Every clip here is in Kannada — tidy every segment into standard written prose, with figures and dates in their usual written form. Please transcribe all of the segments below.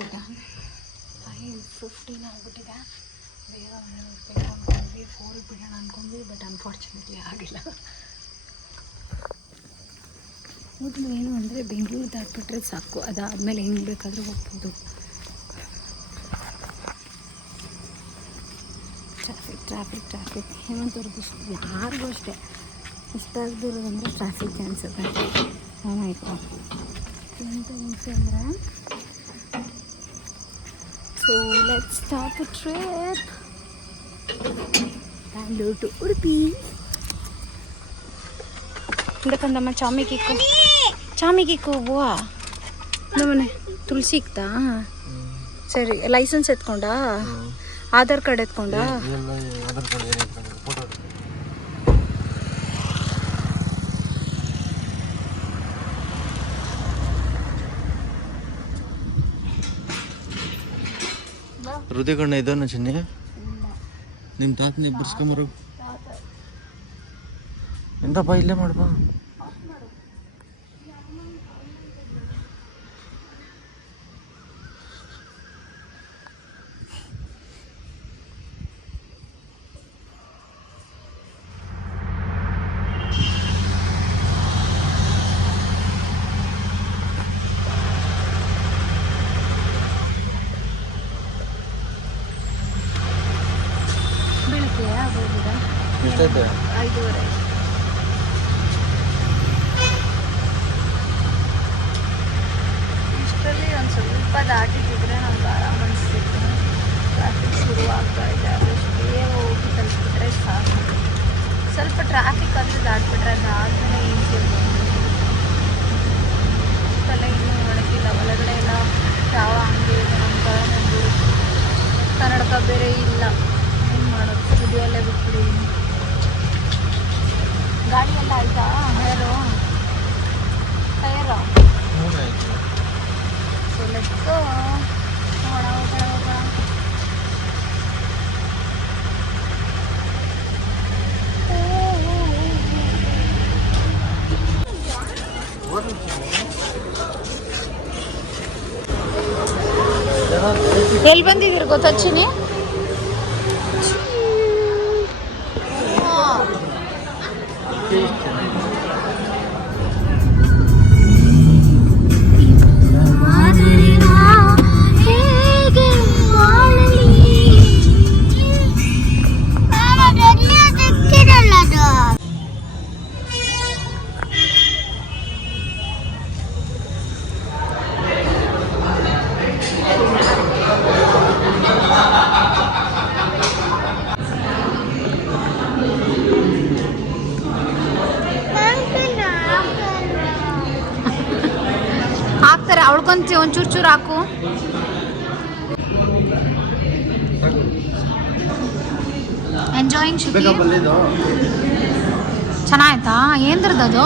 ಸೆಕೆಂಡ್ 5:15 ಆಗಿಬಿಟ್ಟಿದೆ. ಬೇಗ ಮನೆ ಹೋಗ್ಬೇಕು ಅಂದ್ಕೊಂಡ್ವಿ, 4 ಬಿಡೋಣ ಅಂದ್ಕೊಂಡ್ವಿ, ಬಟ್ ಅನ್ಫಾರ್ಚುನೇಟ್ಲಿ ಆಗಿಲ್ಲ. ಮೊದಲು ಏನು ಅಂದರೆ ಬೆಂಗಳೂರು ದಾಟ್ಬಿಟ್ರೆ ಸಾಕು, ಅದಾದಮೇಲೆ ಹೆಂಗೆ ಬೇಕಾದರೂ ಹೋಗ್ಬೋದು. ಟ್ರಾಫಿಕ್ ಹೇಮಂತವ್ರಿಗೂ ಯಾರಿಗೂ ಅಷ್ಟೇ ಇಷ್ಟ ಆಗದಿರೋದಂದರೆ ಟ್ರಾಫಿಕ್ ಅನ್ಸುತ್ತೆ. ಆಯಿತು ಎಂತ ಹಿಂಸೆ ಅಂದರೆ. So let's start the trip Bangalore to Udupi. ಇಂದಕ್ಕಂದಮ್ಮ ಚಾಮಿಗಿಕ್ಕು ಬುವಾ ನಮ್ಮನೆ ತುಳಸಿ ಇಕ್ತಾ. ಸರಿ, ಲೈಸೆನ್ಸ್ ಎತ್ಕೊಂಡಾ, ಆಧಾರ್ ಕಾರ್ಡ್ ಎತ್ಕೊಂಡಾ? ಹೃದಯ ಕಣ್ಣ ಇದ್ದಾನ ಚಿನ್ನಿ, ನಿಮ್ಮ ತಾತನ ಇಬ್ಬರಿಸ್ಕೊಂಬರು. ಎಂತಪ್ಪ ಇಲ್ಲೇ ಮಾಡಪ್ಪ. ಎಷ್ಟೈತೆ? 5:30. ಇಷ್ಟರಲ್ಲಿ ಒಂದು ಸ್ವಲ್ಪ ದಾಟಿದ್ರೆ ನಮ್ಗೆ ಆರಾಮ ಅನಿಸ್ತಿತ್ತು. ಟ್ರಾಫಿಕ್ ಶುರುವಾಗ್ತಾ ಇದೆ, ಅದಷ್ಟು ಬೇಗ ಹೋಗಿ ತಲುಪಿದ್ರೆ ಸಾಕು. ಸ್ವಲ್ಪ ಟ್ರಾಫಿಕ್ ಅಂದರೆ ದಾಟ್ಬಿಟ್ರೆ ಅದಾದಮೇಲೆ ಈಸಿ ಆಗ್ಬೋದು. ತಲೆ ಇನ್ನೂ ಒಣಗಿಲ್ಲ, ಒಳಗಡೆ ಎಲ್ಲ ಯಾವ ಅಂಗಡಿ ಇದೆ ನಮ್ಮ ಒಂದು ಕನ್ನಡಕ ಬೇರೆ ಇಲ್ಲ. ಏನು ಮಾಡೋದು, ಸ್ಟುಡಿಯೋಲ್ಲೇ ಬಿಟ್ಬಿಡಿ. ಗಾಡಿ ಎಲ್ಲ ಆಯ್ತಾ? Tyre so let's go. ಹೋಗೋಣ. ಎಲ್ಲಿ ಬಂದಿದ್ದೀರಿ ಗೊತ್ತಾ ಚಿನಿ? ಹಾಕ್ತಾರೆ, ಅವಳ್ಕೊಂತ ಒಂಚೂರು ಚೂರು ಹಾಕು. Enjoying shift ಚೆನ್ನಾಯ್ತಾ? ಏನ್ದ್ರದ್ದು ಅದು?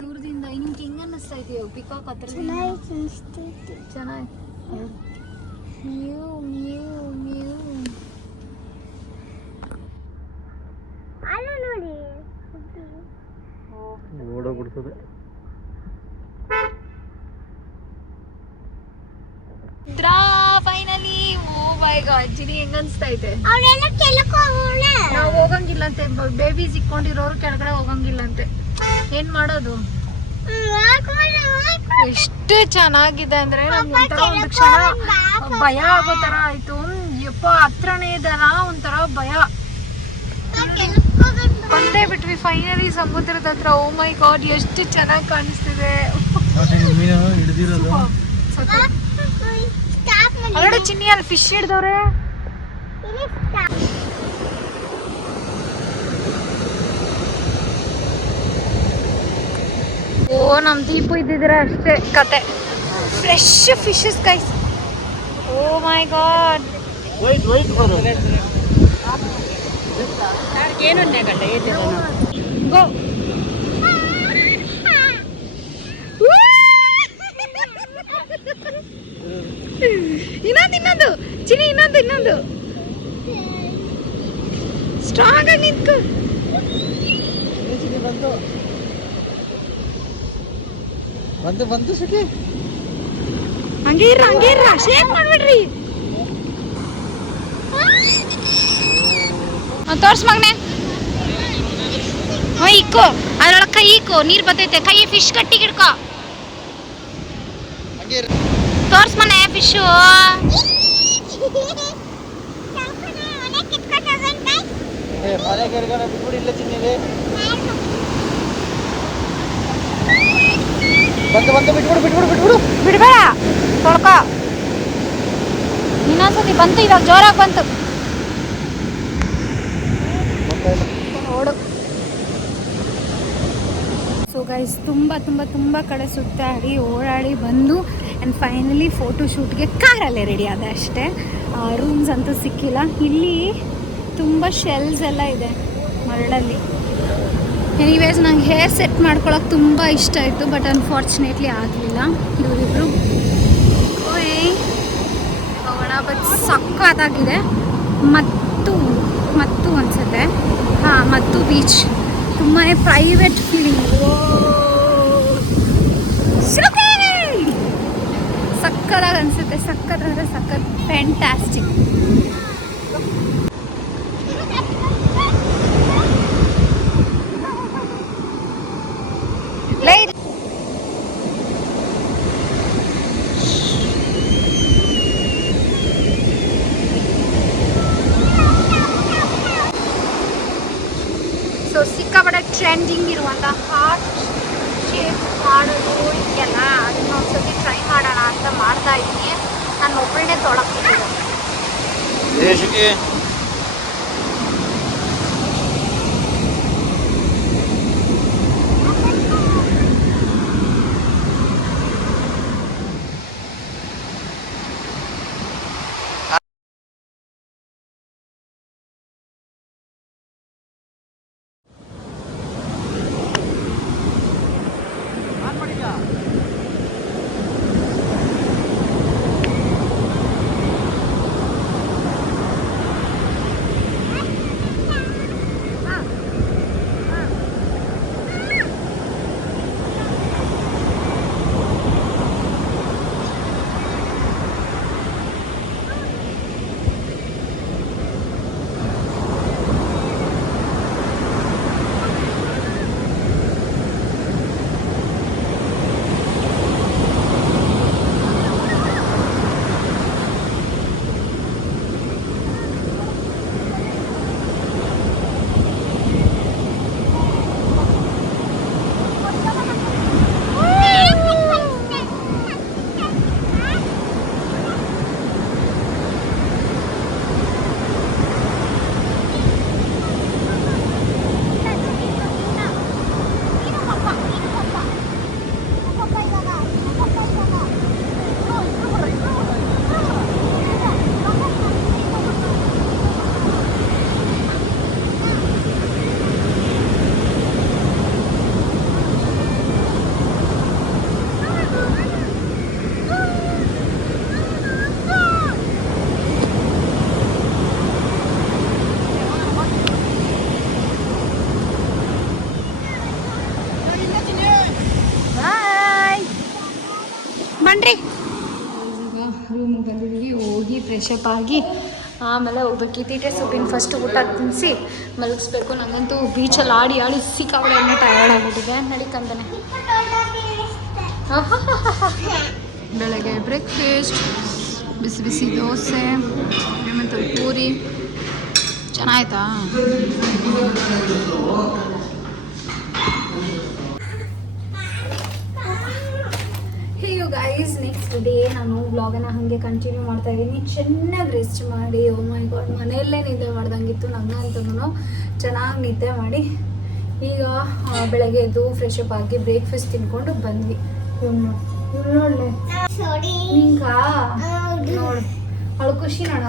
ದೂರದಿಂದ ನಿಮ್ಗೆ ಹೆಂಗ ಅನ್ನಿಸ್ತಾ ಇದೆಯೋ ಪಿಕಾಕ್ ಹತ್ರ? ಚೆನ್ನಾಗಿ ಓಡೋಗ್ಬಿಡ್ತದೆ. ಫೈನಲಿ ಓ ಮೈ ಗಾಡ್, ಜಿನಿ ಹೆಂಗ ಅನ್ಸ್ತಾ ಇದೆ? ನಾವು ಹೋಗಂಗಿಲ್ಲ ಅಂತೆ, ಬೇಬೀಸ್ ಇಕ್ಕೊಂಡಿರೋರು ಕೆಳಗಡೆ ಹೋಗಂಗಿಲ್ಲ ಅಂತೆ. ಏನ್ ಮಾಡೋದು? ಎಷ್ಟು ಚೆನ್ನಾಗಿದೆ ಅಂದ್ರೆ ನಮ್ಗೆ ಒಂಥರ ಒಂದು ಕ್ಷಣ ಭಯ ಆಗೋ ತರ ಆಯ್ತು. ಯಪ್ಪ ಹತ್ರನೇ ಇದಲ್ಲ, ಒಂಥರ ಭಯ. ಬಂದೇ ಬಿಟ್ವಿ ಫೈನಲಿ ಸಮುದ್ರದ ಹತ್ರ. ಓ ಮೈ ಗಾಡ್, ಎಷ್ಟು ಚೆನ್ನಾಗಿ ಕಾಣಿಸ್ತಿದೆ. ಬಿದ್ದಿರೋದು. ಅಲ್ಲಡೆ ಚಿನ್ನಿ ಅಲ್ಲಿ ಫಿಶ್ ಹಿಡ್ದವ್ರೆ. ಓ ನಮ್ಮ ದೀಪು ಇದ್ದಿದ್ರೆ ಅಷ್ಟೇ ಕತೆ. Fresh fishes guys. Oh my god. Wait ಬರು. ಗೋ. ಇನ್ನೊಂದು ಚಿನಿ, ಇನ್ನೊಂದು ಸ್ಟ್ರಾಂಗ್ ಆಗಿ ನಿಂತ್ಕೊ. ಬಂತು ಸುಖಿ. ಹಂಗೆ ಇರ್ರ ಶೇಕ್ ಮಾಡ್ಬಿಡ್ರಿ. ತೋರ್ಸ್ ಮಗನೆ. ಇಕ್ಕೋ ಅದ್ರೊಳಗೆ ಕೈ ಇಕ್ಕೋ, ನೀರ್ ಬರ್ತೈತೆ. ಕೈ ಫಿಶ್ ಕಟ್ಟಿಗೆ ಹಿಡ್ಕೋ. ತೋರ್ಸ್ ಮನೆ ಫಿಶು. ಬಿಡ್ಬೇಡ, ತೊಳ್ಕೊ. ಇನ್ನೊಂದ್ಸತಿ ಬಂತು, ಇವಾಗ ಜೋರಾಗಿ ಬಂತು ನೋಡು. ಸೊ ಗೈಸ್ ತುಂಬ ಕಡೆ ಸುತ್ತಾಡಿ ಓಡಾಡಿ ಬಂದು ಆ್ಯಂಡ್ ಫೈನಲಿ ಫೋಟೋ ಶೂಟ್ಗೆ ಕಾರಲ್ಲೇ ರೆಡಿ ಆದ ಅಷ್ಟೇ. ರೂಮ್ಸ್ ಅಂತೂ ಸಿಕ್ಕಿಲ್ಲ. ಇಲ್ಲಿ ತುಂಬ ಶೆಲ್ಸ್ ಎಲ್ಲ ಇದೆ ಮರಳಲ್ಲಿ. ಎನಿವೇಸ್ ನಂಗೆ ಹೇರ್ ಸೆಟ್ ಮಾಡ್ಕೊಳಕ್ಕೆ ತುಂಬ ಇಷ್ಟ ಆಯಿತು, ಬಟ್ ಅನ್ಫಾರ್ಚುನೇಟ್ಲಿ ಆಗಲಿಲ್ಲ. ಇವರಿಬ್ಬರು ಹೋಗೋಣ, ಬಟ್ ಸಕ್ಕತ್ತಾಗಿದೆ. ಮತ್ತು ಅನಿಸುತ್ತೆ. ಹಾಂ, ಮತ್ತು ಬೀಚ್ ತುಂಬಾ ಪ್ರೈವೇಟ್ ಫೀಲಿಂಗ್. ಸಕ್ಕತ್ತಾಗಿ ಅನಿಸುತ್ತೆ. ಸಕ್ಕತ್ತಾದ್ರೆ ಸಕ್ಕತ್ ಫ್ಯಾಂಟಾಸ್ಟಿಕ್. ಸೊ ಸಿಕ್ಕಾಪಟ್ಟೆ ಟ್ರೆಂಡಿಂಗ್ ಇರುವಂಥ ಹಾರ್ಟ್ ಶೇಪ್ ಮಾಡೋದು ಇದೆಯಲ್ಲ, ಅದನ್ನ ಒಂದ್ಸತಿ ಟ್ರೈ ಮಾಡೋಣ ಅಂತ ಮಾಡ್ತಾ ಇದ್ದೀನಿ. ನಾನು ಒಬ್ಬಳನ್ನೇ ತೊಳಕ್ತಿದ್ದೀನಿ. ಬನ್ರಿ. ರೂಮಿಗೆ ಬಂದಿದ್ದೀವಿ. ಹೋಗಿ ಫ್ರೆಶಪ್ ಆಗಿ ಆಮೇಲೆ ಹೋಗ್ಬೇಕು. ತೀಟೆ ಸೊಪ್ಪಿನ ಫಸ್ಟ್ ಊಟ ತಿನ್ನಿಸಿ ಮಲಗಿಸ್ಬೇಕು. ನನಗಂತೂ ಬೀಚಲ್ಲಿ ಆಡಿ ಸಿಕ್ಕಾಪಟ್ಟೆ ಎಣ್ಣೆ ಟಯರ್ಡ್ ಆಗಿಬಿಟ್ಟಿದೆ. ನಡಿಕಂತಾನೆ. ಬೆಳಗ್ಗೆ ಬ್ರೇಕ್ಫಾಸ್ಟ್ ಬಿಸಿ ದೋಸೆ ಮತ್ತು ಪೂರಿ ಚೆನ್ನಾಯ್ತಾ. Hey you guys next day ನಾನು ವ್ಲಾಗನ್ನು ಹಾಗೆ ಕಂಟಿನ್ಯೂ ಮಾಡ್ತಾ ಇದ್ದೀನಿ. ಚೆನ್ನಾಗಿ ರೆಸ್ಟ್ ಮಾಡಿ, ಓ ಮೈ ಗಾಡ್, ಮನೆಯಲ್ಲೇ ನಿದ್ದೆ ಮಾಡ್ದಂಗಿತ್ತು ನಂಗಂತೂ. ಚೆನ್ನಾಗಿ ನಿದ್ದೆ ಮಾಡಿ ಈಗ ಬೆಳಗ್ಗೆ ಎದ್ದು ಫ್ರೆಶ್ ಅಪ್ ಆಗಿ ಬ್ರೇಕ್ಫಾಸ್ಟ್ ತಿನ್ಕೊಂಡು ಬಂದ್ವಿ. ನೋಡ್ಲೆ ನಿಂಗ ನೋಡು ಅವಳು ಖುಷಿ ನೋಡ,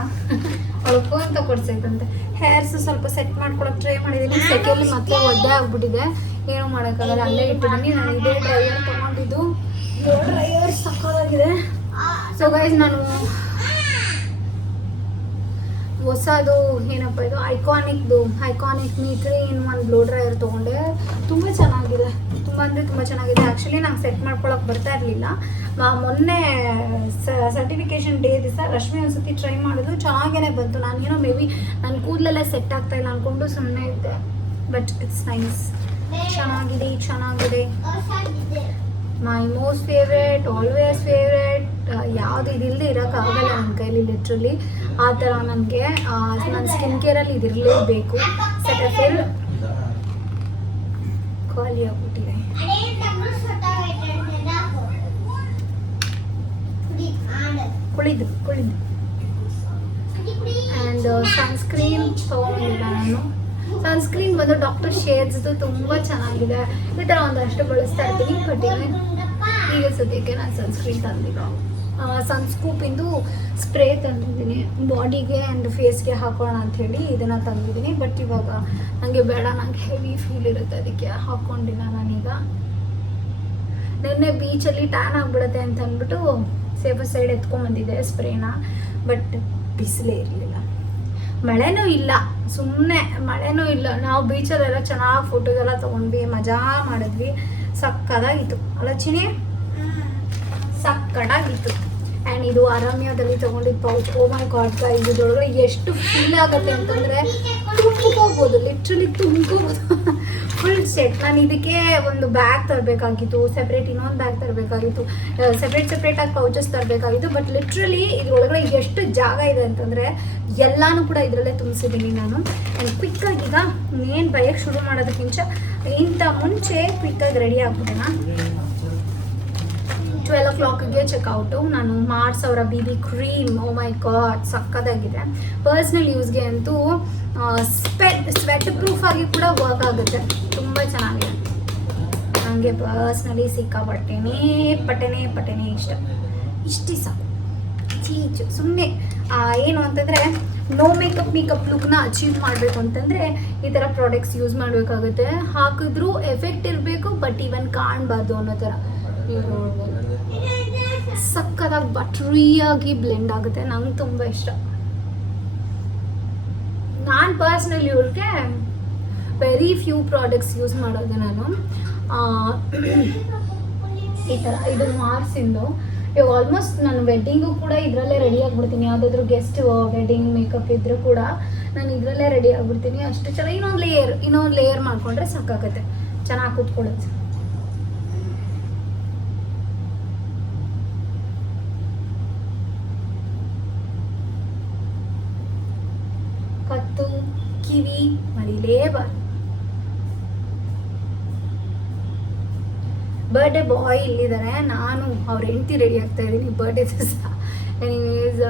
ಅವಳು ಅಂತ ಕೊಡ್ಸೈತಂತೆ. ಹೇರ್ಸ್ ಸ್ವಲ್ಪ ಸೆಟ್ ಮಾಡ್ಕೊಳಕ್ಕೆ ಟ್ರೈ ಮಾಡಿದ್ದೀನಿ. ಸೆಕೆಯಲ್ಲಿ ಮತ್ತೆ ಒದ್ದೆ ಆಗ್ಬಿಟ್ಟಿದೆ, ಏನೂ ಮಾಡೋಕ್ಕಾಗಲ್ಲ, ಅಲ್ಲೇ ಇಟ್ಟಿದ್ದೀನಿ. ನಾನು ಇದೇ ಡ್ರೈಯರ್ ತೊಗೊಂಡಿದ್ದು, ಡ್ರೈಯರ್ ಸಕ್ಕತ್ತಾಗಿದೆ. ಸೊ ಗೈಸ್ ನಾನು ಹೊಸದು ಏನಪ್ಪ ಇದು ಐಕಾನಿಕ್ ಮೀಟ್ರಿ ಇನ್ ಒಂದು ಬ್ಲೋ ಡ್ರೈಯರ್ ತೊಗೊಂಡೆ. ತುಂಬ ಚೆನ್ನಾಗಿದೆ, ತುಂಬ ಅಂದರೆ ತುಂಬ ಚೆನ್ನಾಗಿದೆ. ಆ್ಯಕ್ಚುಲಿ ನಂಗೆ ಸೆಟ್ ಮಾಡ್ಕೊಳಕ್ಕೆ ಬರ್ತಾ ಇರಲಿಲ್ಲ. ಮೊನ್ನೆ ಸರ್ಟಿಫಿಕೇಷನ್ ಡೇ ದಿವಸ ರಶ್ಮಿ ಒಂದ್ಸತಿ ಟ್ರೈ ಮಾಡಿದ್ರು, ಚೆನ್ನಾಗೇ ಬಂತು. ನಾನೇನೋ ಮೇ ಬಿ ನನ್ನ ಕೂದಲೆಲ್ಲ ಸೆಟ್ ಆಗ್ತಾ ಇಲ್ಲ ಅಂದ್ಕೊಂಡು ಸುಮ್ಮನೆ ಇದ್ದೆ. ಬಟ್ ಇಟ್ಸ್ ನೈಸ್, ಚೆನ್ನಾಗಿದೆ. ಮೈ ಮೋಸ್ಟ್ ಫೇವ್ರೇಟ್, ಆಲ್ವೇಸ್ ಫೇವ್ರೇಟ್. ಯಾವುದು ಇದಿಲ್ಲದೆ ಇರೋಕ್ಕಾಗಲ್ಲ ನನ್ನ ಕೈಲಿ, ಲಿಟ್ರಲಿ ಆ ಥರ. ನನಗೆ ನನ್ನ ಸ್ಕಿನ್ ಕೇರಲ್ಲಿ ಇದಿರಲೇಬೇಕು. ಸೆಟಫಿಲ್ ಖಾಲಿ ಆಗ್ಬಿಟ್ಟಿದೆ. ಕುಳಿದು ಆ್ಯಂಡ್ ಸನ್ಸ್ಕ್ರೀನ್ ತೊಗೊಂಡಿಲ್ಲ ನಾನು. ಸನ್ಸ್ಕ್ರೀನ್ ಬಂದು ಡಾಕ್ಟರ್ ಶೇಡ್ಸ್ದು ತುಂಬ ಚೆನ್ನಾಗಿದೆ. ಈ ಥರ ಒಂದಷ್ಟು ಬಳಸ್ತಾ ಇರ್ತೀನಿ. ಬಟ್ ಈಗ ಸದ್ಯಕ್ಕೆ ನಾನು ಸನ್ಸ್ಕ್ರೀನ್ ತಂದಿಲ್ಲ. ಸನ್ಸ್ಕೂಪಿಂದು ಸ್ಪ್ರೇ ತಂದಿದ್ದೀನಿ ಬಾಡಿಗೆ ಆ್ಯಂಡ್ ಫೇಸ್ಗೆ ಹಾಕೋಣ ಅಂಥೇಳಿ ಇದನ್ನು ತಂದಿದ್ದೀನಿ. ಬಟ್ ಇವಾಗ ನನಗೆ ಬೇಡ, ನನಗೆ ಹೆವಿ ಫೀಲ್ ಇರುತ್ತೆ, ಅದಕ್ಕೆ ಹಾಕ್ಕೊಂಡಿಲ್ಲ ನಾನೀಗ. ನಿನ್ನೆ ಬೀಚಲ್ಲಿ ಟ್ಯಾನ್ ಆಗಿಬಿಡುತ್ತೆ ಅಂತ ಅಂದ್ಬಿಟ್ಟು ಸೇಫರ್ ಸೈಡ್ ಎತ್ಕೊಂಡ್ಬಂದಿದ್ದೆ ಸ್ಪ್ರೇನ. ಬಟ್ ಬಿಸಿಲೇ ಇರಲಿಲ್ಲ, ಮಳೆನೂ ಇಲ್ಲ, ಸುಮ್ಮನೆ ಮಳೆನೂ ಇಲ್ಲ. ನಾವು ಬೀಚಲ್ಲೆಲ್ಲ ಚೆನ್ನಾಗಿ ಫೋಟೋಸ್ ಎಲ್ಲ ತೊಗೊಂಡ್ವಿ, ಮಜಾ ಮಾಡಿದ್ವಿ. ಸಕ್ಕದಾಗಿತ್ತು ಅಲ್ಲ ಚಿನಿ, ಸಕ್ಕದಾಗಿತ್ತು. ಆ್ಯಂಡ್ ಇದು ಅರಮ್ಯದಲ್ಲಿ ತೊಗೊಂಡಿದ್ದು pouch. O my god guys, ಇದ್ರೊಳಗಡೆ ಎಷ್ಟು ಫೀಲ್ ಆಗುತ್ತೆ ಅಂತಂದರೆ ತುಂಬ್ಕೋಬೋದು, ಲಿಟ್ರಲಿ ತುಂಬ್ಕೋಬೋದು ಫುಲ್ ಸೆಟ್. ನಾನು ಇದಕ್ಕೆ ಒಂದು ಬ್ಯಾಗ್ ತರಬೇಕಾಗಿತ್ತು, ಸೆಪ್ರೇಟ್ ಇನ್ನೊಂದು ಬ್ಯಾಗ್ ತರಬೇಕಾಗಿತ್ತು, ಸೆಪ್ರೇಟಾಗಿ ಪೌಚಸ್ ತರಬೇಕಾಗಿತ್ತು. ಬಟ್ ಲಿಟ್ರಲಿ ಇದ್ರೊಳಗಡೆ ಎಷ್ಟು ಜಾಗ ಇದೆ ಅಂತಂದರೆ ಎಲ್ಲನೂ ಕೂಡ ಇದರಲ್ಲೇ ತುಂಬಿಸಿದ್ದೀನಿ ನಾನು. ಆ್ಯಂಡ್ ಕ್ವಿಕ್ಕಾಗಿ ಈಗ ಏನು ಬೈಕ್ ಶುರು ಮಾಡೋದಕ್ಕಿಂತ ಮುಂಚೆ ಕ್ವಿಕ್ಕಾಗಿ ರೆಡಿ ಆಗ್ಬಿಟ್ಟೆ. ನಾನು 12 o'clockಗೆ ಚೆಕ್ಔಟು. ನಾನು ಮಾರ್ಸ್ ಅವರ BB cream, O my god ಸಕ್ಕದಾಗಿದೆ. Personal ಯೂಸ್ಗೆ ಅಂತೂ ಸ್ವೆಟ್ ಪ್ರೂಫ್ ಆಗಿ ಕೂಡ ವರ್ಕ್ ಆಗುತ್ತೆ, ತುಂಬ ಚೆನ್ನಾಗಿದೆ. ನನಗೆ ಪರ್ಸ್ನಲಿ ಪಟೇನೇ ಇಷ್ಟ. ಇಷ್ಟೇ ಸಾಕು. ಚೀಚು ಸುಮ್ಮನೆ ಏನು ಅಂತಂದರೆ ನೋ ಮೇಕಪ್ ಲುಕ್ನ ಅಚೀವ್ ಮಾಡಬೇಕು ಅಂತಂದರೆ ಈ ಥರ ಪ್ರಾಡಕ್ಟ್ಸ್ ಯೂಸ್ ಮಾಡಬೇಕಾಗುತ್ತೆ. ಹಾಕಿದ್ರೂ ಎಫೆಕ್ಟ್ ಇರಬೇಕು, ಬಟ್ ಈವನ್ ಕಾಣಬಾರ್ದು ಅನ್ನೋ ಥರ. ಸಕ್ಕದಾಗಿ ಬಟ್ರಿಯಾಗಿ ಬ್ಲೆಂಡ್ ಆಗುತ್ತೆ, ನಂಗೆ ತುಂಬ ಇಷ್ಟ. ನಾನು ಪರ್ಸ್ನಲಿ ಇವ್ರಿಗೆ ವೆರಿ ಫ್ಯೂ ಪ್ರಾಡಕ್ಟ್ಸ್ ಯೂಸ್ ಮಾಡೋದು ನಾನು. ಈ ಥರ ಇದು ಮಾರ್ಸಿಂದು. ಇವಾಗ ಆಲ್ಮೋಸ್ಟ್ ನಾನು ವೆಡ್ಡಿಂಗು ಕೂಡ ಇದರಲ್ಲೇ ರೆಡಿ ಆಗಿಬಿಡ್ತೀನಿ. ಯಾವುದಾದ್ರೂ ಗೆಸ್ಟ್ ವೆಡ್ಡಿಂಗ್ ಮೇಕಪ್ ಇದ್ದರೂ ಕೂಡ ನಾನು ಇದರಲ್ಲೇ ರೆಡಿ ಆಗಿಬಿಡ್ತೀನಿ. ಅಷ್ಟು ಚೆನ್ನಾಗಿ ಇನ್ನೊಂದು ಲೇಯರ್ ಮಾಡಿಕೊಂಡ್ರೆ ಸಾಕಾಗುತ್ತೆ, ಚೆನ್ನಾಗಿ ಕೂತ್ಕೊಳ್ಳುತ್ತೆ. ಕತ್ತು ಕಿವಿ ಮರಿಲೇಬಾರ್ದು. ಬರ್ಡೇ ಬಾಯ್ ಇಲ್ಲಿದ್ದಾರೆ, ನಾನು ಅವ್ರ ಹೆಂಡತಿ ರೆಡಿ ಆಗ್ತಾ ಇದ್ದೀನಿ ಬರ್ಡೇ ದಿವಸ. ಎನಿವೇಸ್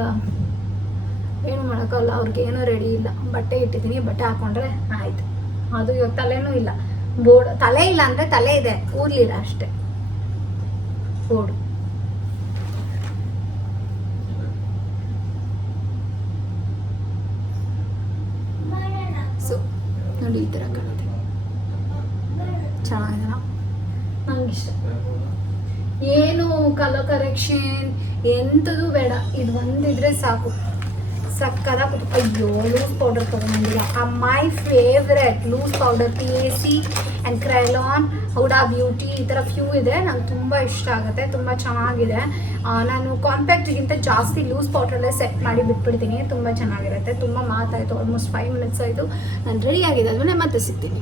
ಏನು ಮಾಡೋಕ್ಕಲ್ಲ, ಅವ್ರಿಗೇನೂ ರೆಡಿ ಇಲ್ಲ. ಬಟ್ಟೆ ಇಟ್ಟಿದ್ದೀನಿ, ಬಟ್ಟೆ ಹಾಕ್ಕೊಂಡ್ರೆ ಆಯಿತು. ಅದು ಇವಾಗ ತಲೆನೂ ಇಲ್ಲ, ತಲೆ ಇಲ್ಲ ಅಂದರೆ ತಲೆ ಇದೆ, ಕೂದಲಿಲ್ಲ ಅಷ್ಟೇ. ಬೋರ್ಡು ಸೊ ನೋಡಿ, ಈ ಥರ ಕಾಣುತ್ತೆ, ಚೆನ್ನಾಗಿಲ್ಲ, ನಂಗಿಷ್ಟ. ಏನು ಕಲರ್ ಕರೆಕ್ಷನ್ ಎಂಥದ್ದು ಬೇಡ, ಇದು ಒಂದಿದ್ರೆ ಸಾಕು. ಸಕ್ಕದಾಗಿ. ಅಯ್ಯೋ, ಲೂಸ್ ಪೌಡರ್ ತೊಗೊಂಡಿಲ್ಲ. My favourite loose powder PAC and Kryolan, Huda Beauty, ಈ ಥರ ಫ್ಯೂ ಇದೆ. ನಂಗೆ ತುಂಬ ಇಷ್ಟ ಆಗುತ್ತೆ, ತುಂಬ ಚೆನ್ನಾಗಿದೆ. ನಾನು ಕಾಂಪ್ಯಾಕ್ಟ್ಗಿಂತ ಜಾಸ್ತಿ ಲೂಸ್ ಪೌಡ್ರಲ್ಲೇ ಸೆಟ್ ಮಾಡಿ ಬಿಟ್ಬಿಡ್ತೀನಿ, ತುಂಬ ಚೆನ್ನಾಗಿರುತ್ತೆ. ತುಂಬ ಮಾತಾಯಿತು, ಆಲ್ಮೋಸ್ಟ್ 5 minutes ಆಯಿತು. ನಾನು ರೆಡಿ ಆಗಿದೆ, ಅದನ್ನೇ ಮತ್ತೆ ಸಿಗ್ತೀನಿ.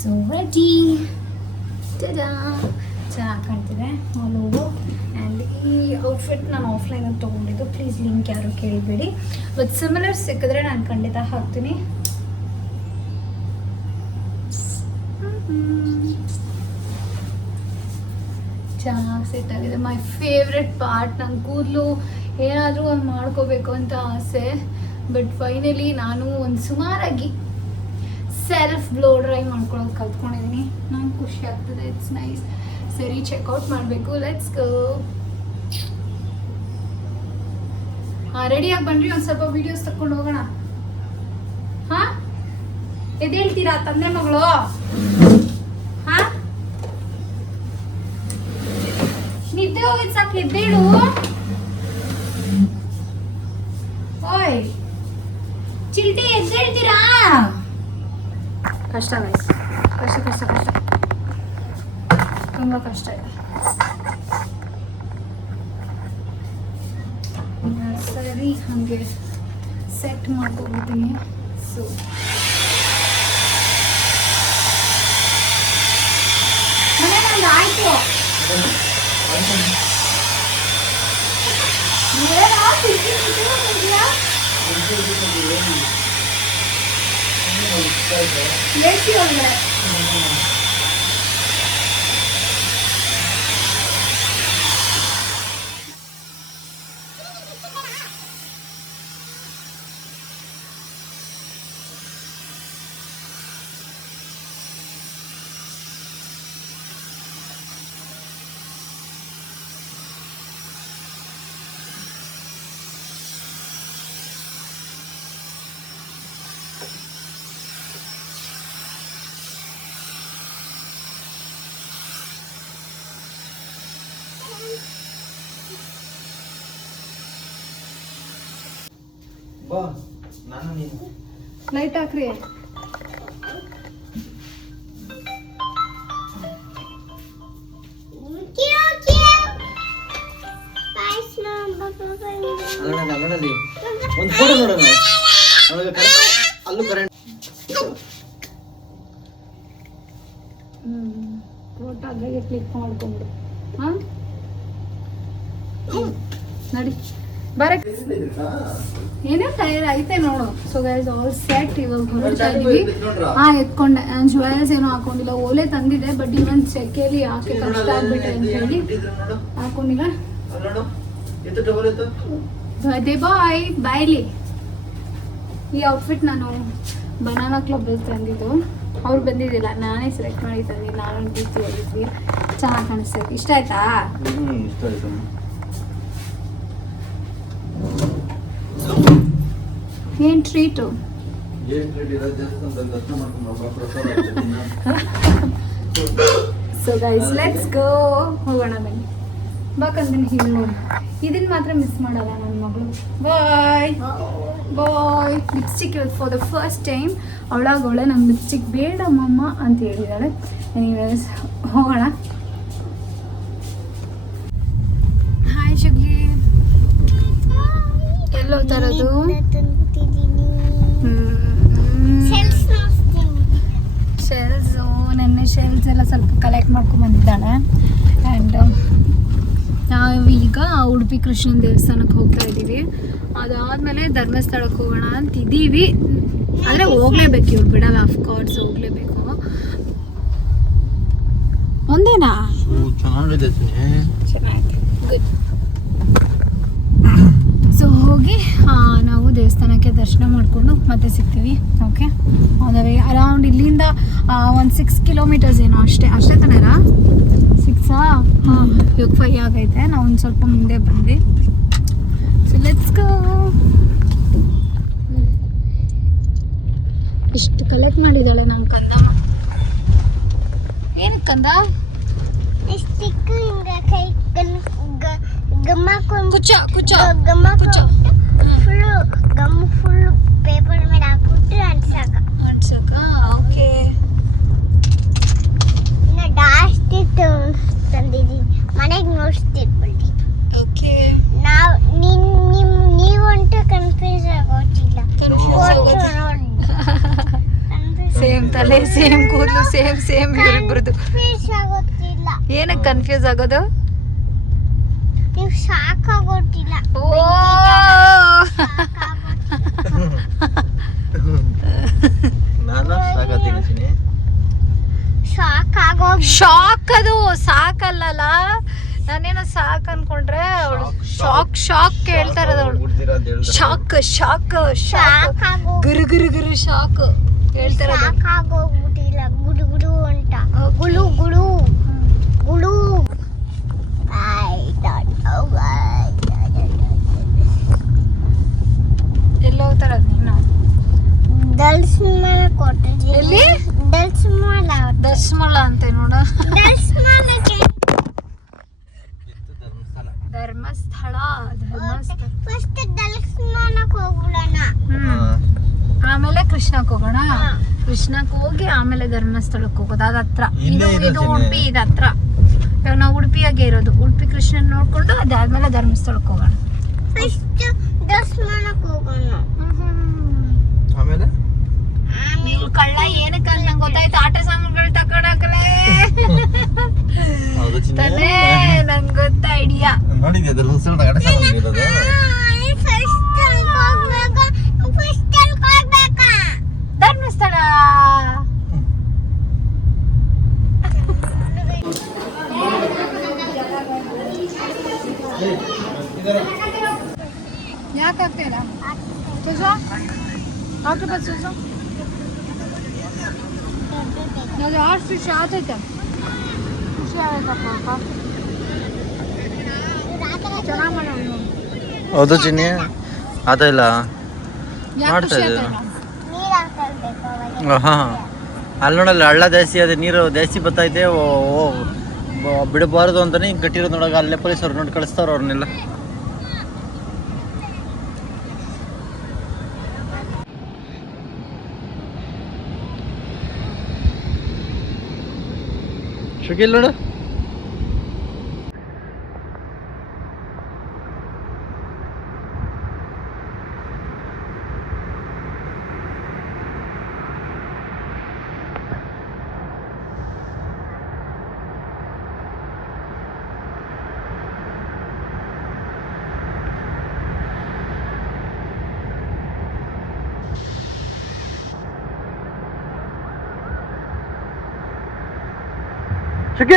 ಸೊ ಸೊ ರೆಡಿ ಚೆನ್ನಾಗಿ ಕಾಣ್ತಿದೆ ಲೋಗೋ. ಆ್ಯಂಡ್ ಈ ಔಟ್ಫಿಟ್ ನಾನು ಆಫ್ಲೈನಲ್ಲಿ ತೊಗೊಂಡಿದ್ದು, ಪ್ಲೀಸ್ ಲಿಂಕ್ ಯಾರು ಕೇಳಬೇಡಿ. ಬಟ್ ಸಿಮಿಲರ್ ಸಿಕ್ಕಿದ್ರೆ ನಾನು ಖಂಡಿತ ಹಾಕ್ತೀನಿ. ಚೆನ್ನಾಗಿ ಸೆಟ್ ಆಗಿದೆ. My favourite part. ನನ್ನ ಕೂದಲು ಏನಾದರೂ ಒಂದು ಮಾಡ್ಕೋಬೇಕು ಅಂತ ಆಸೆ, ಬಟ್ ಫೈನಲಿ ನಾನು ಒಂದು ಸುಮಾರಾಗಿ ಸೆಲ್ಫ್ ಬ್ಲೋ ಡ್ರೈ ಮಾಡ್ಕೊಳ್ಳೋದು ಕಲ್ತ್ಕೊಂಡಿದ್ದೀನಿ. ನಂಗೆ ಖುಷಿ ಆಗ್ತದೆ. It's nice. ಸರಿ, ಚೆಕ್ಔಟ್ ಮಾಡಬೇಕು. Let's go. ರೆಡಿಯಾಗಿ ಬನ್ನಿರಿ, ಒಂದು ಸ್ವಲ್ಪ ವೀಡಿಯೋಸ್ ತಗೊಂಡು ಹೋಗೋಣ. ಹಾಂ, ಎದ್ದೇಳ್ತೀರಾ ತಂದೆ ಮಗಳು? ಹಾಂ, ನಿದ್ದೆ ಹೋಗಿದ್ ಸಾಕು, ಎದ್ದೇಳು. ಓಯ್ ಚಿಲ್ಟಿ, ಎದ್ದೇಳ್ತೀರಾ? ಕಷ್ಟ ಗೈಸ್, ಕಷ್ಟ ಕಷ್ಟ ಕಷ್ಟ, ತುಂಬ ಕಷ್ಟ ಇದೆ. ಸರಿ, ಹಾಗೆ ಸೆಟ್ ಮಾಡ್ಕೊಬಿಡ್ತೀನಿ. ಸೊ ಮನೆ ನಂದು ಆಯ್ತು. ಲೇಸಿ ಒಳಗಡೆ ಬಾ, ನಾನು ನೀನು ಲೈಟ್ ಹಾಕ್ರಿ. ಅಂಗಡಲ್ಲಿ ಒಂದು ಫೋಟೋ ನೋಡೋಣ. ಅಲ್ಲೂ ಕರೆಂಟ್ ಫೋಟೋ ಅದ್ರಾಗೆ ಕ್ಲಿಕ್ ಮಾಡ್ಕೊಂಡ್ಬಿಡು. ಹಾಂ, ನಡಿ ಬರಕ್ಕೆ ಏನೋ ಟೈರ್ ಐತೆ ನೋಡು. So guys all set. ಇವಾಗ ಹೊರಡ್ತಾ ಇದೀವಿ. ಹಾಂ, ಎತ್ಕೊಂಡೆ. ನಾನು ಜ್ಯುವೆಲ್ಸ್ ಏನೋ ಹಾಕೊಂಡಿಲ್ಲ. ಓಲೆ ತಂದಿದೆ, ಬಟ್ ಇನ್ನೊಂದು ಸೆಕೆಲಿ ಯಾಕೆ ಕಷ್ಟ ಆಗ್ಬಿಟ್ಟೆ ಅಂತ ಹೇಳಿ ಹಾಕೊಂಡಿಲ್ಲ. ಅದೇ ಬಾಯ್ ಬಾಯ್ಲಿ. ಈ ಔಟ್ಫಿಟ್ ನಾನು ಬನಾನಾ ಕ್ಲಬ್ಬಲ್ಲಿ ತಂದಿದ್ದು. ಅವ್ರು ಬಂದಿದ್ದಿಲ್ಲ, ನಾನೇ ಸೆಲೆಕ್ಟ್ ಮಾಡಿ ತಂದಿದ್ದು. ನಾನು ರೀತಿ ಹೋಗಿದ್ವಿ. ಚೆನ್ನಾಗಿ ಕಾಣಿಸ್ತೈತಿ. ಇಷ್ಟ ಆಯ್ತಾ? ಇಷ್ಟ ಆಯ್ತು. ಏನ್ treat? So guys let's go. ಹೋಗೋಣ ಬನ್ನಿ. ಬಾಕಂತೀನಿ ಹಿಂಗೆ ನೋಡಿ. ಇದನ್ನ ಮಾತ್ರ ಮಿಸ್ ಮಾಡಲ್ಲ ನನ್ನ ಮಗಳು. Bye bye. Lipstick for the first time ಅವಳಾಗವಳೆ ನಂಗೆ ಲಿಪ್ಸ್ಟಿಕ್ ಬೇಡ ಮಮ್ಮ ಅಂತ ಹೇಳಿದಾಳೆ. ಎನಿವೇಸ್ ಹೋಗೋಣ. ಹಾಯ್ ಶುಗ್ಲಿ, ಎಲ್ಲೋ ತರೋದು? ಶೆಲ್ಸು ನೆನ್ನೆ ಶೆಲ್ಸ್ ಎಲ್ಲ ಸ್ವಲ್ಪ ಕಲೆಕ್ಟ್ ಮಾಡ್ಕೊಂಡು ಬಂದಿದ್ದಾಳೆ. ಆ್ಯಂಡ್ ನಾವೀಗ ಉಡುಪಿ ಕೃಷ್ಣನ ದೇವಸ್ಥಾನಕ್ಕೆ ಹೋಗ್ತಾ ಇದ್ದೀವಿ. ಅದಾದಮೇಲೆ ಧರ್ಮಸ್ಥಳಕ್ಕೆ ಹೋಗೋಣ ಅಂತಿದ್ದೀವಿ. ಆದರೆ ಹೋಗ್ಲೇಬೇಕು, ಇವ್ರು ಬಿಡಲ್ಲ. ಅಫ್ಕೋರ್ಸ್ ಹೋಗ್ಲೇಬೇಕು. ಒಂದೇನಾ? ಚೆನ್ನಾಗಿದೆ. ಚೆನ್ನಾಗಿದೆ, ಗುಡ್. ಸೊ ಹೋಗಿ ನಾವು ದೇವಸ್ಥಾನಕ್ಕೆ ದರ್ಶನ ಮಾಡಿಕೊಂಡು ಮತ್ತೆ ಸಿಗ್ತೀವಿ. ಓಕೆ, ಅದೇ ಅರೌಂಡ್ ಇಲ್ಲಿಂದ ಒಂದು 6 ಕಿಲೋಮೀಟರ್ಸ್ ಏನೋ, ಅಷ್ಟೇ ತಾನೇರಾ? 6 ಹಾಂ, ಇವಾಗ 5 ಆಗೈತೆ. ನಾವು ಒಂದು ಸ್ವಲ್ಪ ಮುಂದೆ ಬಂದ್ವಿ. So let's go. ಇಷ್ಟು ಕಲೆಕ್ಟ್ ಮಾಡಿದ್ದಾಳೆ ನಮ್ಮ ಕಂದಮ್ಮ. ಏನು ಕಂದ? ಕುಚ್ಚ ಕುಚ್ಚ ಕುಚ್ಚ ಫುಲ್ಲು ಗಮ್ ಫುಲ್ಲು ಪೇಪರ್ ಮೇಲೆ ಹಾಕ್ಬಿಟ್ಟು ಅಂಟ್ಸಕ. ಓಕೆ. ಇನ್ನು ಜಾಸ್ತಿ ತಂದಿದ್ದೀನಿ, ಮನೆಗೆ ನೋಡ್ಸ್ತಿರ್ಬಿಡಿ. ಓಕೆ, ನೀವಂತೂ ಕನ್ಫ್ಯೂಸ್ ಆಗೋದಿಲ್ಲ. ಸೇಮ್ ತಲೆ ತಲೆ ಸೇಮ್, ಕೂದಲು ಸೇಮ್ ಸೇಮ್ ಇವರಿಬ್ರದ್ದು. ಫಿಶ್ ಆಗೋತ್ತಿಲ್ಲ. ಏನಕ್ಕೆ ಕನ್ಫ್ಯೂಸ್ ಆಗೋದು? ನೀವು ಶಾಕ್ ಆಗೋತ್ತಿಲ್ಲ. ಓ ನಾನು ಸಾಕಾಗ್ತೀನಿ ಚಿನ್ನಿ. ಶಾಕ್ ಆಗೋ ಶಾಕ್, ಅದು ಸಾಕಲ್ಲಲ್ಲ. ನಾನೇನೋ ಸಾಕ್ ಅನ್ಕೊಂಡ್ರೆ ಅವಳು ಶಾಕ್ ಶಾಕ್ ಕೇಳ್ತಾ ಇರೋದು ಅವಳು. ಬಿಡ್ತೀರಾ ಅಂತ ಹೇಳ್ತಾರೆ. ಶಾಕ್ ಶಾಕ್ ಶಾಕ್ ಶಾಕ್ ಆಗೋ ಗುರು ಗುರು ಗುರು ಶಾಕ್ ಹೇಳ್ತಾ ಇರೋದು. ಶಾಕ್ ಆಗೋಗ್ಬಿಟ್ಟಿಲ್ಲ. ಗುಡು ಗುಡು ಅಂತ ಗುಳು ಗುಳು ಗುಳು. ಎಲ್ಲ ಹೋಗ್ತಾರದು ನೀನು? ಡಲ್ಸ್ ಮಲ ಕೊಟ್ಟಿದ್ದೀನಿ. ಎಲ್ಲಿ? ಡಲ್ಸ್ ಮಲ. ದಸ್ಮಳ ಅಂತೆ ನೋಡ. ಡಲ್ಸ್ ಮಲಕ್ಕೆ ಧರ್ಮಸ್ಥಳ ಧರ್ಮಸ್ಥಳ. ಫಸ್ಟ್ ಡಲ್ಸ್ ಮಲಕ್ಕೆ ಹೋಗೋಣ. ಆಮೇಲೆ ಕೃಷ್ಣಕ್ಕೆ ಹೋಗೋಣ. ಕೃಷ್ಣಕ್ಕೆ ಹೋಗಿ ಆಮೇಲೆ ಧರ್ಮಸ್ಥಳಕ್ಕೆ ಹೋಗೋದು. ಅದು ಹತ್ರ. ಇಲ್ಲೇ ಇದು ಇರೋದು ಉಡುಪಿ, ಇದು ಹತ್ರ. ಇವಾಗ ನಾವು ಉಡುಪಿಯಾಗೆ ಇರೋದು. ಉಡುಪಿ ಕೃಷ್ಣನ್ ನೋಡ್ಕೊಂಡು ಅದಾದ್ಮೇಲೆ ಧರ್ಮಸ್ಥಳಕ್ಕೆ ಹೋಗೋಣ. ಫಸ್ಟ್ ಡಲ್ಸ್ ಮಲಕ್ಕೆ ಹೋಗೋಣ. ಆಮೇಲೆ ನೀವು ಕಳ್ಳ ಏನಕ್ಕೆ ಅಂತ ನಂಗೆ ಗೊತ್ತಾಯ್ತು. ಆಟ ಸಾಮಾನುಗಳು ತಕೊಂಡಾಕಲೇ ಹೌದು ಚಿನ್ನಿ. ತಾನೇ, ನಂಗೆ ಗೊತ್ತ ಐಡಿಯಾ. ನೋಡಿದ್ಯಾ ಧರ್ಮಸ್ಥಳ ಆಟ ಸಾಮಾನು ಇರೋದು? ಫಸ್ಟ್ ಹೋಗ್ಬೇಕು. ಫಸ್ಟ್ ಹೋಗ್ಬೇಕಾ? ಧರ್ಮಸ್ಥಳ. ಯಾಕೆ ಆಗ್ತಿಲ್ಲ? ತುಜೋ ಆಟೋ ಬಸ್ ತುಜೋ ನಾವು ಆರ್ಟ್ ಖುಷಿ ಆತೈತೆ. ಖುಷಿ ಆಗೈತಪ್ಪ. ಚೆನ್ನಾಗಿ ಮಾಡೋದು. ಹೌದು ಚಿನ್ನಿ. ಆತ ಇಲ್ಲ ಯಾಕೆ ಮಾಡ್ತಾ ಖುಷಿ ಇದ್ದೀರಾ? ಆಗ್ತೈತೆ? ನೀರು ಹಾಕೊಳ್ಬೇಕು ಅವಾಗ. ಹಾ ಅಲ್ಲಿ ನೋಡಲ್ಲ ಹಳ್ಳ ಜಾಸ್ತಿ ಅದೇ ನೀರು ಜಾಸ್ತಿ ಬತ್ತೈತೆ. ಬಿಡಬಾರ್ದು ಅಂತಾನೆ ಹಿಂಗೆ ಕಟ್ಟಿರೋದು ನೋಡಾಗ. ಅಲ್ಲೇ ಪೊಲೀಸರು ನೋಡಿ ಕಳಿಸ್ತಾರ ಅವ್ರನ್ನೆಲ್ಲ. ಶುಕಿಲ್ ನೋಡು. ಶುಕಿ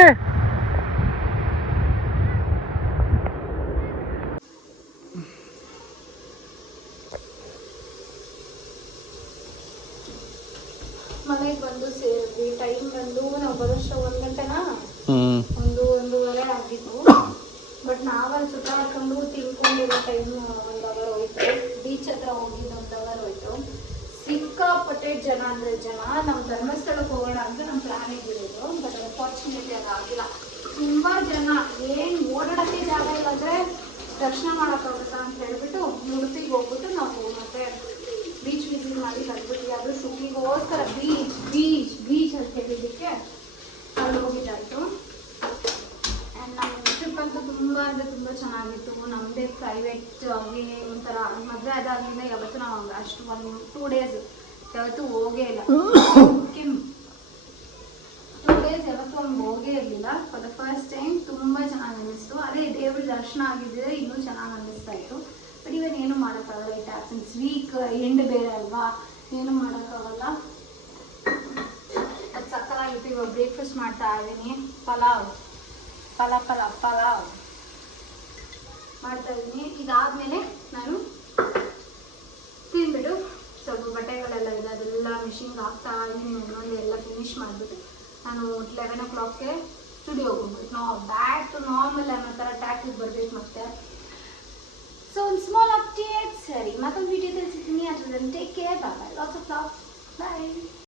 ಮನೆಗೆ ಬಂದು ಸೇರಿದ್ವಿ. ಟೈಮ್ ಬಂದು ನಾವು ಬರೋಷ್ಟು 1 ಗಂಟೆನಾ, ಒಂದೂವರೆ ಆಗಿತ್ತು. ಬಟ್ ನಾವಲ್ಲಿ ಸುತ್ತಾಡ್ಕೊಂಡು ತಿಳ್ಕೊಂಡಿರೋ ಟೈಮ್ 1 ಅವರ್ ಹೋಯ್ತು. ಬೀಚ್ ಹತ್ರ ಹೋಗಿದ್ದು 1 ಅವರ್ ಹೋಯ್ತು. ಸಿಕ್ಕಾಪಟ್ಟೆ ಜನ ಅಂದರೆ ಜನ. ನಾವು ಧರ್ಮಸ್ಥಳಕ್ಕೆ ಹೋಗೋಣ ಅಂತ ನಮ್ಮ ಪ್ಲಾನ್ ಇದ್ದಿರೋದು. ಬಟ್ ಅನ್ಫಾರ್ಚುನೇಟ್ಲಿ ಅದಾಗಿಲ್ಲ. ತುಂಬ ಜನ. ಏನು ಓಡಾಡೋಕ್ಕೆ ಜಾಗ ಇಲ್ಲ ಅಂದರೆ ದರ್ಶನ ಮಾಡೋಕ್ಕಾಗುತ್ತಾ ಅಂತ ಹೇಳ್ಬಿಟ್ಟು ಉಡುಪಿಗೆ ಹೋಗ್ಬಿಟ್ಟು ನಾವು ಮತ್ತೆ ಬೀಚ್ ವಿಸಿಟ್ ಮಾಡಿ ಬಂದ್ಬಿಟ್ವಿ. ಅದು ಶುಕಿಗೋಸ್ಕರ ಬೀಚ್ ಬೀಚ್ ಬೀಚ್ ಅಂತ ಹೇಳಿದ್ದಕ್ಕೆ ಅಲ್ಲಿ ಹೋಗಿದ್ದಾಯಿತು. ಆ್ಯಂಡ್ ನಮ್ಮ ಟ್ರಿಪ್ ಅಂತೂ ತುಂಬ ಅಂದರೆ ತುಂಬ ಚೆನ್ನಾಗಿತ್ತು. ನಮ್ಮದೇ ಪ್ರೈವೇಟ್ ಆಗಿ ಒಂಥರ ಮದುವೆ ಆದಾಗಿಂದ ಯಾವತ್ತೂ ನಾವು ಅಷ್ಟು 1-2 ಡೇಸ್ ಯಾವತ್ತೂ ಹೋಗೇ ಇಲ್ಲ. 2 ಡೇಸ್ ಯಾವತ್ತೂ ಹಂಗೆ ಹೋಗೇ ಇರಲಿಲ್ಲ. ಫಾರ್ ದ ಫಸ್ಟ್ ಟೈಮ್ ತುಂಬ ಚೆನ್ನಾಗಿ ಅನ್ನಿಸ್ತು. ಅದೇ ದೇವ್ರ ದರ್ಶನ ಆಗಿದ್ದರೆ ಇನ್ನೂ ಚೆನ್ನಾಗಿ ಅನ್ನಿಸ್ತಾ ಇತ್ತು. ಬಟ್ ಇವನ್ ಏನು ಮಾಡೋಕ್ಕಾಗಲ್ಲ. It happens. ವೀಕ್ ಎಂಡ್ ಬೇರೆ ಅಲ್ವಾ, ಏನು ಮಾಡೋಕ್ಕಾಗಲ್ಲ. ಅದು ಸಕ್ಕತ್ತಾಗಿತ್ತು. ಇವಾಗ ಬ್ರೇಕ್ಫಾಸ್ಟ್ ಮಾಡ್ತಾ ಇದ್ದೀನಿ. ಪಲಾವ್ ಮಾಡ್ತಾ ಇದ್ದೀನಿ. ಇದಾದಮೇಲೆ ನಾನು ತಿಂದ್ಬಿಟ್ಟು ಸ್ವಲ್ಪ ಬಟ್ಟೆಗಳೆಲ್ಲ ಇದೆ ಅದೆಲ್ಲ ಮಿಷಿನ್ಗೆ ಹಾಕ್ತಾ ಇದ್ದೀನಿ. ಒಂದೊಂದು ಎಲ್ಲ ಫಿನಿಶ್ ಮಾಡಿಬಿಟ್ಟು ನಾನು 11 o'clockಗೆ ಸ್ಟುಡಿಯೋಗೆ ಹೋಗ್ಬಿಟ್ಟು ನಾವು ಬ್ಯಾಕ್ ಟು ನಾರ್ಮಲ್ ಅನ್ನೋ ಥರ ಟ್ಯಾಕ್ಗೆ ಬರಬೇಕು ಮತ್ತೆ. ಸೊ ಒಂದು ಸ್ಮಾಲ್ ಅಪ್ಡೇಟ್. ಸರಿ, ಮತ್ತೊಂದು ವಿಡಿಯೋದಲ್ಲಿ ಸಿಗ್ತೀನಿ. ಅದರಲ್ಲಿ take care. Bye. Lots of love. Bye.